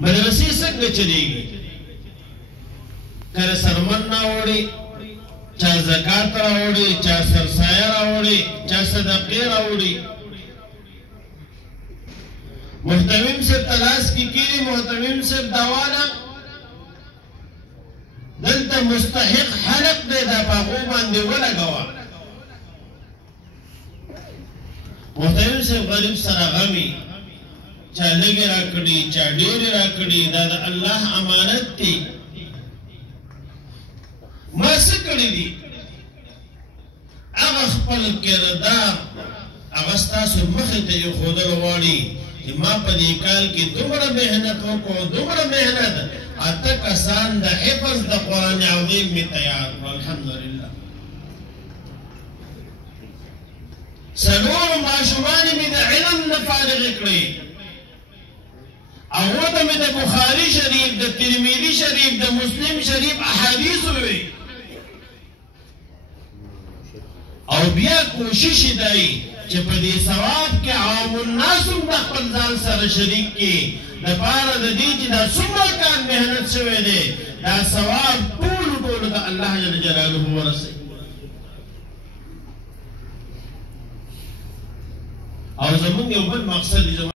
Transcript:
مدرسې څنګه چلیږي؟ کله سرمن راوړي، چا زکات راوړي، چا سرسایه راوړي، چا صدقې راوړي. محتمم صاحب تلاس کی کیږي، محتمم صاحب دواله دلته مستحق حلق دی، دا په هغو باندې ولګوه. محتمم صاحب غریب سره غمي، چا لږې راکړي، چا ډېرې راکړي، دا د الله امانت دی. ما څه کړي دي؟ هغه خپل کردار هغه ستاسو مخې ته ایښودل غواړي چې ما په دې کال کې دومره محنت وکړو، دومره محنت، 8 کسان د حفظ د قرآن عظیم مې تیار کړو. الحمدلله 4 ماشومان مې د علم نه فارغ کړي، هغو ته مې د بخاري شریف، د ترمذي شریف، د مسلم شریف احادیث وویل. او بیا کوشش دی چې په دې ثواب کې عوام الناس هم د خپل ځان سره شریک کړي، دپاره د دې چې دا څومره کار محنت شوی دی، دا ثواب ټولو ته الله جل جلاله ورسوي. او زمونږ یو بل مقصد